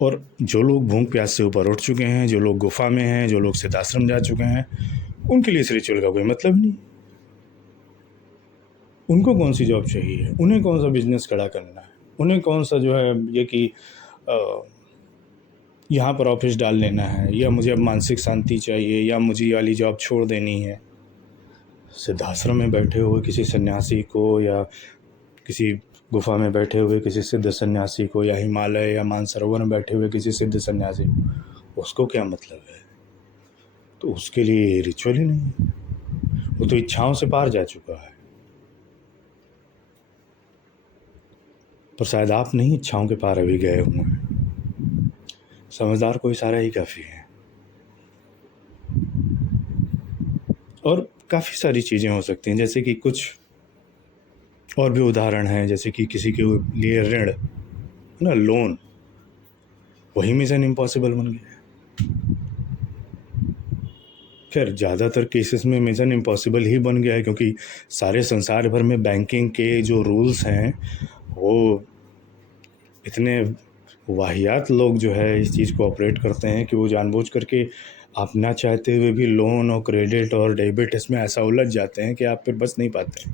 और जो लोग भूख प्यास से ऊपर उठ चुके हैं, जो लोग गुफा में हैं, जो लोग सिद्धाश्रम जा चुके हैं, उनके लिए इस रिचुअल का कोई मतलब नहीं। उनको कौन सी जॉब चाहिए, उन्हें कौन सा बिजनेस खड़ा करना है, उन्हें कौन सा जो है ये कि यहाँ पर ऑफिस डाल लेना है, या मुझे अब मानसिक शांति चाहिए, या मुझे ये वाली जॉब छोड़ देनी है। सिद्धाश्रम में बैठे हुए किसी सन्यासी को, या किसी गुफा में बैठे हुए किसी सिद्ध सन्यासी को, या हिमालय या मानसरोवर में बैठे हुए किसी सिद्ध सन्यासी को, उसको क्या मतलब है? तो उसके लिए रिचुअल ही नहीं है, वो तो इच्छाओं से पार जा चुका है। पर शायद आप नहीं इच्छाओं के पार अभी गए हुए हैं। समझदार को इशारा ही काफ़ी है। और काफ़ी सारी चीज़ें हो सकती हैं, जैसे कि कुछ और भी उदाहरण हैं, जैसे कि किसी के लिए ऋण ना, लोन, वही मिशन इम्पॉसिबल बन गया है। खैर ज़्यादातर केसेस में मिशन इम्पॉसिबल ही बन गया है, क्योंकि सारे संसार भर में बैंकिंग के जो रूल्स हैं वो इतने वाहियात लोग जो है इस चीज़ को ऑपरेट करते हैं कि वो जानबूझ करके आप ना चाहते हुए भी लोन और क्रेडिट और डेबिट इसमें ऐसा उलझ जाते हैं कि आप फिर बच नहीं पाते।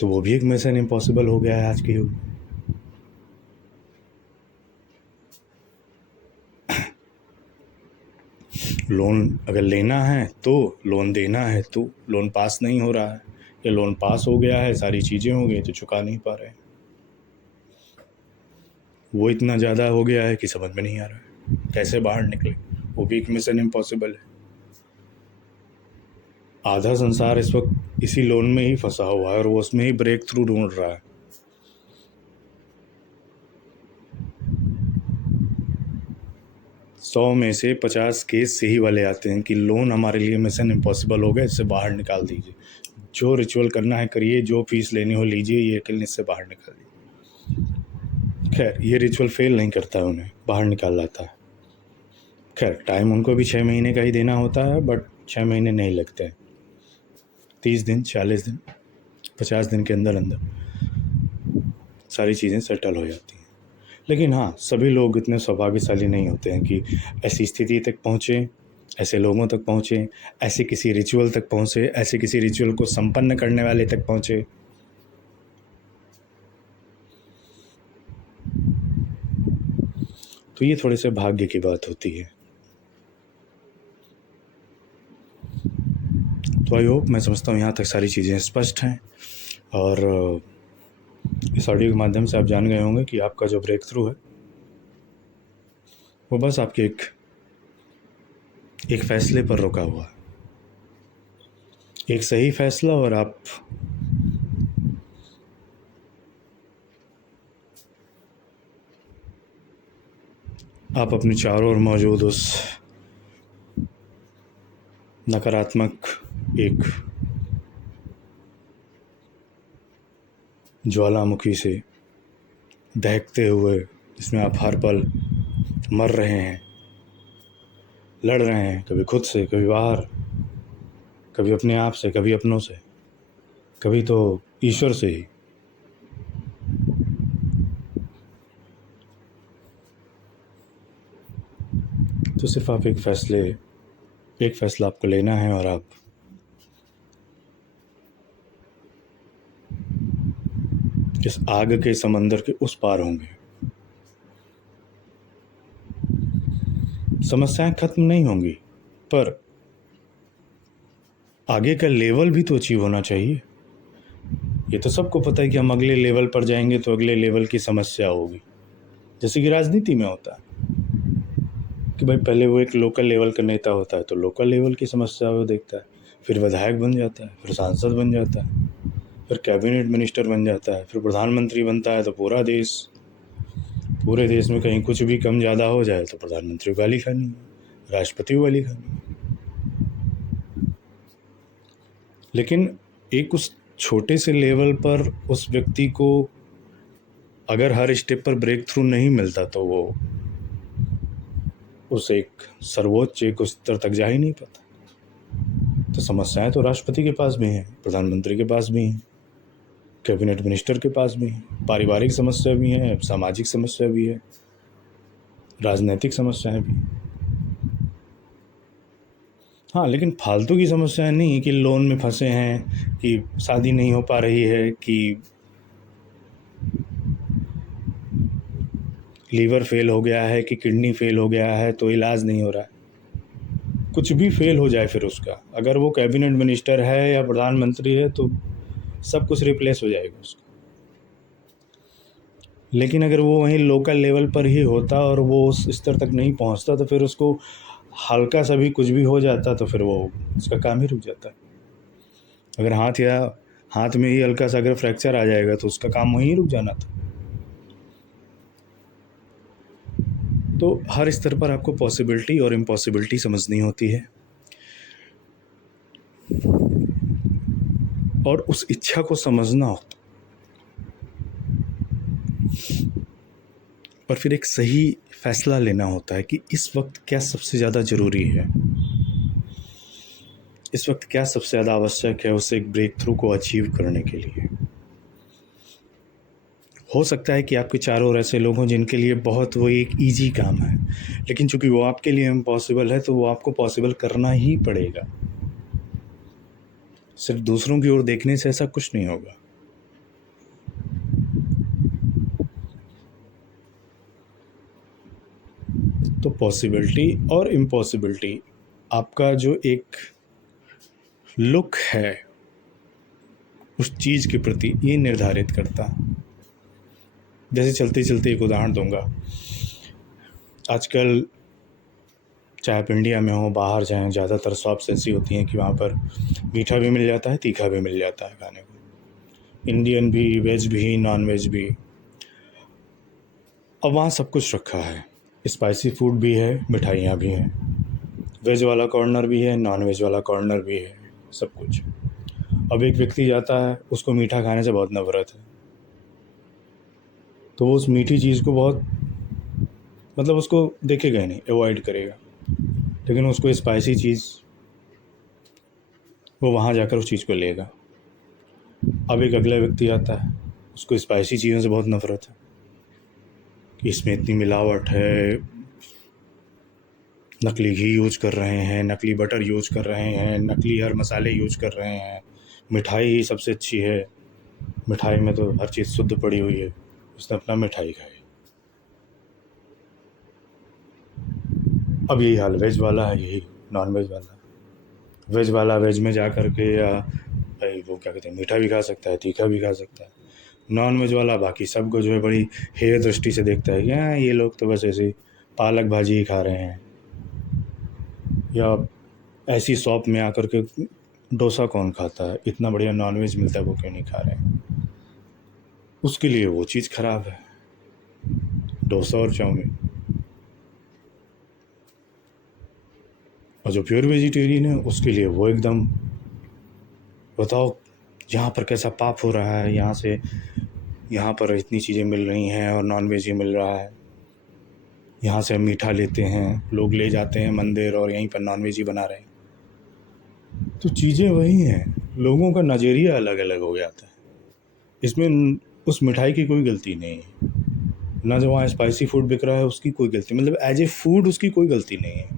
तो वो भी एक मिशन इम्पॉसिबल हो गया है आज के युग में। लोन अगर लेना है तो, लोन देना है तो, लोन पास नहीं हो रहा है या लोन पास हो गया है, सारी चीज़ें हो गई तो चुका नहीं पा रहे, वो इतना ज़्यादा हो गया है कि समझ में नहीं आ रहा है कैसे बाहर निकले। वो भी एक मिशन इम्पॉसिबल है। आधा संसार इस वक्त इसी लोन में ही फंसा हुआ है और वो उसमें ही ब्रेक थ्रू ढूंढ रहा है। सौ में से 50 केस यही वाले आते हैं कि लोन हमारे लिए मिशन इम्पॉसिबल हो गया, इससे बाहर निकाल दीजिए, जो रिचुअल करना है करिए, जो फीस लेनी हो लीजिए, ये अकेले इससे बाहर निकाल दीजिए। खैर ये रिचुअल फेल नहीं करता है, उन्हें बाहर निकाल लाता है। खैर टाइम उनको भी 6 महीने का ही देना होता है, बट 6 महीने नहीं लगते हैं, 30 दिन, 40 दिन, 50 दिन के अंदर अंदर सारी चीज़ें सेटल हो जाती हैं। लेकिन हाँ, सभी लोग इतने सौभाग्यशाली नहीं होते हैं कि ऐसी स्थिति तक पहुँचे, ऐसे लोगों तक पहुँचे, ऐसे किसी रिचुअल तक पहुँचे, ऐसे किसी रिचुअल को संपन्न करने वाले तक पहुँचे। तो ये थोड़े से भाग्य की बात होती है। तो आई होप, मैं समझता हूँ यहाँ तक सारी चीज़ें स्पष्ट हैं, और इस ऑडियो के माध्यम से आप जान गए होंगे कि आपका जो ब्रेक थ्रू है वो बस आपके एक फैसले पर रुका हुआ है। एक सही फैसला, और आप अपने चारों ओर मौजूद उस नकारात्मक एक ज्वालामुखी से दहकते हुए, जिसमें आप हर पल मर रहे हैं, लड़ रहे हैं, कभी खुद से, कभी बाहर, कभी अपने आप से, कभी अपनों से, कभी तो ईश्वर से ही। तो सिर्फ आप एक फैसला आपको लेना है, और आप इस आग के समंदर के उस पार होंगे। समस्याएं खत्म नहीं होंगी, पर आगे का लेवल भी तो अचीव होना चाहिए। ये तो सबको पता है कि हम अगले लेवल पर जाएंगे तो अगले लेवल की समस्या होगी, जैसे कि राजनीति में होता है कि भाई पहले वो एक लोकल लेवल का नेता होता है तो लोकल लेवल की समस्या वो देखता है, फिर विधायक बन जाता है, फिर सांसद बन जाता है, फिर कैबिनेट मिनिस्टर बन जाता है, फिर प्रधानमंत्री बनता है, तो पूरे देश में कहीं कुछ भी कम ज़्यादा हो जाए तो प्रधानमंत्री को गाली खानी है, राष्ट्रपति को गाली खानी है। लेकिन एक उस छोटे से लेवल पर उस व्यक्ति को अगर हर स्टेप पर ब्रेक थ्रू नहीं मिलता तो वो उस एक सर्वोच्च एक स्तर तक जा ही नहीं पाता। तो समस्याएं तो राष्ट्रपति के पास भी हैं, प्रधानमंत्री के पास भी हैं, कैबिनेट मिनिस्टर के पास भी हैं, पारिवारिक समस्या भी है, सामाजिक समस्या भी है, राजनीतिक समस्याएं भी। हाँ, लेकिन फालतू की समस्याएं नहीं कि लोन में फंसे हैं, कि शादी नहीं हो पा रही है, कि लीवर फेल हो गया है, कि किडनी फेल हो गया है तो इलाज नहीं हो रहा है। कुछ भी फेल हो जाए फिर उसका, अगर वो कैबिनेट मिनिस्टर है या प्रधानमंत्री है तो सब कुछ रिप्लेस हो जाएगा उसका। लेकिन अगर वो वहीं लोकल लेवल पर ही होता और वो उस स्तर तक नहीं पहुंचता तो फिर उसको हल्का सा भी कुछ भी हो जाता तो फिर वो उसका काम ही रुक जाता है। अगर हाथ में ही हल्का सा अगर फ्रैक्चर आ जाएगा तो उसका काम वहीं रुक जाना था। तो हर स्तर पर आपको पॉसिबिलिटी और इम्पॉसिबिलिटी समझनी होती है, और उस इच्छा को समझना होता। और फिर एक सही फ़ैसला लेना होता है कि इस वक्त क्या सबसे ज़्यादा ज़रूरी है, इस वक्त क्या सबसे ज़्यादा आवश्यक है उस एक ब्रेक थ्रू को अचीव करने के लिए। हो सकता है कि आपके चारों ओर ऐसे लोग हों जिनके लिए बहुत वो एक ईज़ी काम है, लेकिन चूँकि वो आपके लिए इम्पॉसिबल है तो वो आपको पॉसिबल करना ही पड़ेगा। सिर्फ दूसरों की ओर देखने से ऐसा कुछ नहीं होगा। तो पॉसिबिलिटी और इम्पॉसिबिलिटी आपका जो एक लुक है उस चीज़ के प्रति ये निर्धारित करता। जैसे चलते चलते एक उदाहरण दूंगा। आजकल चाहे आप इंडिया में हो बाहर जाएं, ज़्यादातर शॉप्स ऐसी होती हैं कि वहाँ पर मीठा भी मिल जाता है, तीखा भी मिल जाता है खाने को, इंडियन भी, वेज भी, नॉन वेज भी। अब वहाँ सब कुछ रखा है, स्पाइसी फूड भी है, मिठाइयाँ भी हैं, वेज वाला कॉर्नर भी है, नॉन वेज वाला कॉर्नर भी है, सब कुछ। अब एक व्यक्ति जाता है, उसको मीठा खाने से बहुत नफ़रत है, तो वो उस मीठी चीज़ को बहुत मतलब उसको देखेगा ही नहीं, अवॉइड करेगा। लेकिन उसको स्पाइसी चीज़ वो वहाँ जाकर उस चीज़ को लेगा। अब एक अगला व्यक्ति आता है, उसको स्पाइसी चीज़ों से बहुत नफ़रत है कि इसमें इतनी मिलावट है, नकली घी यूज कर रहे हैं, नकली बटर यूज कर रहे हैं, नकली हर मसाले यूज कर रहे हैं, मिठाई ही सबसे अच्छी है, मिठाई में तो हर चीज़ शुद्ध पड़ी हुई है, उसने अपना मिठाई खाई। अब यही हाल वेज वाला है, यही नॉन वेज वाला है। वेज वाला वेज में जा कर के या भाई वो क्या कहते हैं, मीठा भी खा सकता है, तीखा भी खा सकता है। नॉन वेज वाला बाकी सबको जो है बड़ी हेय दृष्टि से देखता है कि हाँ ये लोग तो बस ऐसे पालक भाजी ही खा रहे हैं, या ऐसी शॉप में आकर के डोसा कौन खाता है, इतना बढ़िया नॉनवेज मिलता है वो क्यों नहीं खा रहे हैं। उसके लिए वो चीज़ ख़राब है, डोसा और चाउमीन। और जो प्योर वेजिटेरियन है उसके लिए वो एकदम, बताओ यहाँ पर कैसा पाप हो रहा है, यहाँ से यहाँ पर इतनी चीज़ें मिल रही हैं और नॉन वेज ही मिल रहा है, यहाँ से हम मीठा लेते हैं, लोग ले जाते हैं मंदिर और यहीं पर नॉन वेज ही बना रहे हैं। तो चीज़ें वही हैं, लोगों का नज़रिया अलग अलग हो जाता है। इसमें उस मिठाई की कोई गलती नहीं है, ना जो वहाँ स्पाइसी फूड बिक रहा है उसकी कोई गलती, मतलब एज ए फूड उसकी कोई गलती नहीं है,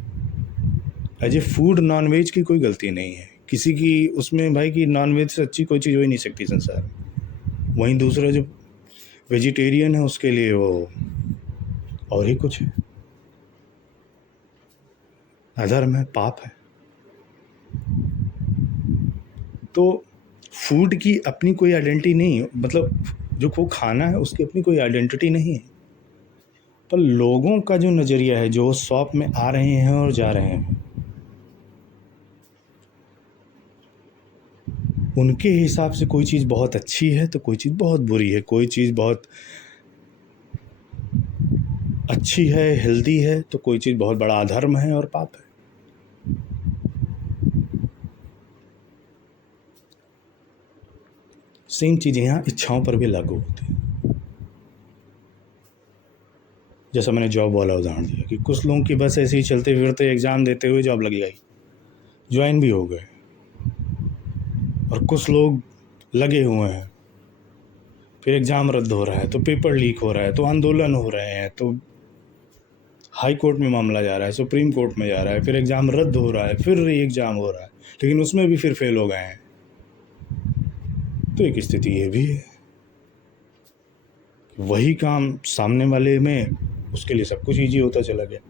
as a food non veg की कोई गलती नहीं है किसी की उसमें भाई, कि नॉन वेज से अच्छी कोई चीज़ हो ही नहीं सकती संसार में। वहीं दूसरा जो वेजिटेरियन है उसके लिए वो और ही कुछ है, अधर्म है, पाप है। तो फूड की अपनी कोई आइडेंटिटी नहीं है, मतलब जो वो खाना है उसकी अपनी कोई आइडेंटिटी नहीं है, पर लोगों का जो नज़रिया है, जो शॉप में आ रहे हैं और जा रहे हैं, उनके हिसाब से कोई चीज़ बहुत अच्छी है तो कोई चीज़ बहुत बुरी है, कोई चीज़ बहुत अच्छी है, हेल्दी है, तो कोई चीज़ बहुत बड़ा अधर्म है और पाप है। सेम चीज़ें यहाँ इच्छाओं पर भी लागू होती हैं। जैसा मैंने जॉब वाला उदाहरण दिया कि कुछ लोगों की बस ऐसे ही चलते फिरते एग्ज़ाम देते हुए जॉब लग गई, ज्वाइन भी हो गए, और कुछ लोग लगे हुए हैं, फिर एग्ज़ाम रद्द हो रहा है तो पेपर लीक हो रहा है तो आंदोलन हो रहे हैं, तो हाई कोर्ट में मामला जा रहा है, सुप्रीम कोर्ट में जा रहा है, फिर एग्ज़ाम रद्द हो रहा है, फिर री एग्ज़ाम हो रहा है, लेकिन उसमें भी फिर फेल हो गए हैं। तो एक स्थिति ये भी है, वही काम सामने वाले में उसके लिए सब कुछ ईजी होता चला गया,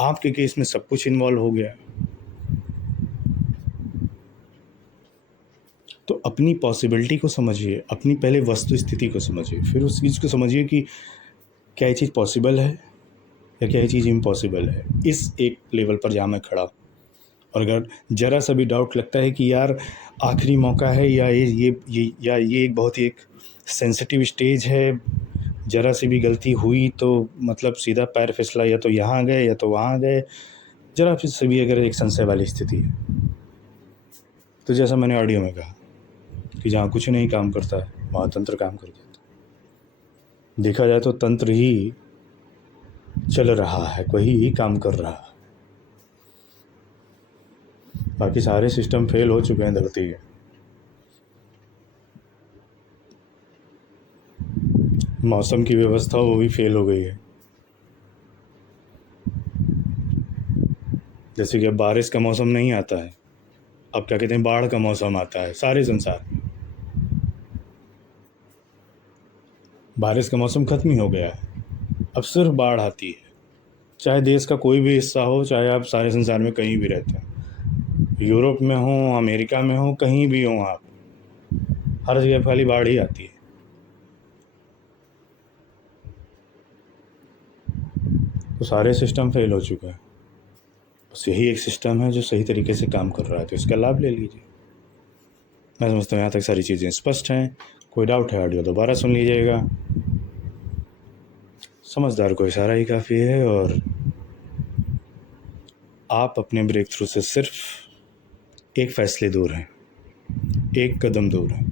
आपके केस में सब कुछ इन्वॉल्व हो गया। तो अपनी पॉसिबिलिटी को समझिए, अपनी पहले वस्तु स्थिति को समझिए, फिर उस चीज़ को समझिए कि क्या ये चीज़ पॉसिबल है या क्या ये चीज़ इम्पॉसिबल है। इस एक लेवल पर जहाँ मैं खड़ा, और अगर ज़रा सा भी डाउट लगता है कि यार आखिरी मौका है, या ये एक बहुत ही एक सेंसिटिव स्टेज है, ज़रा सी भी गलती हुई तो मतलब सीधा पैर फिसला, या तो यहाँ गए या तो वहाँ गए, ज़रा से भी अगर एक संशय वाली स्थिति है, तो जैसा मैंने ऑडियो में कहा कि जहाँ कुछ नहीं काम करता है वहाँ तंत्र काम कर देता है। देखा जाए तो तंत्र ही चल रहा है, वही ही काम कर रहा है। बाकी सारे सिस्टम फेल हो चुके हैं धरती के। मौसम की व्यवस्था वो भी फेल हो गई है। जैसे कि अब बारिश का मौसम नहीं आता है, अब क्या कहते हैं, बाढ़ का मौसम आता है सारे संसार में। बारिश का मौसम ख़त्म ही हो गया है, अब सिर्फ बाढ़ आती है। चाहे देश का कोई भी हिस्सा हो, चाहे आप सारे संसार में कहीं भी रहते हैं, यूरोप में हो, अमेरिका में हो, कहीं भी हो आप, हर जगह खाली बाढ़ ही आती है। तो सारे सिस्टम फेल हो चुके हैं, बस यही एक सिस्टम है जो सही तरीके से काम कर रहा है, तो इसका लाभ ले लीजिए। मैं समझता हूँ यहाँ तक सारी चीज़ें स्पष्ट हैं। कोई डाउट है ऑडियो दोबारा सुन लीजिएगा। समझदार को इशारा ही काफ़ी है, और आप अपने ब्रेक थ्रू से सिर्फ एक फ़ैसले दूर हैं, एक कदम दूर हैं।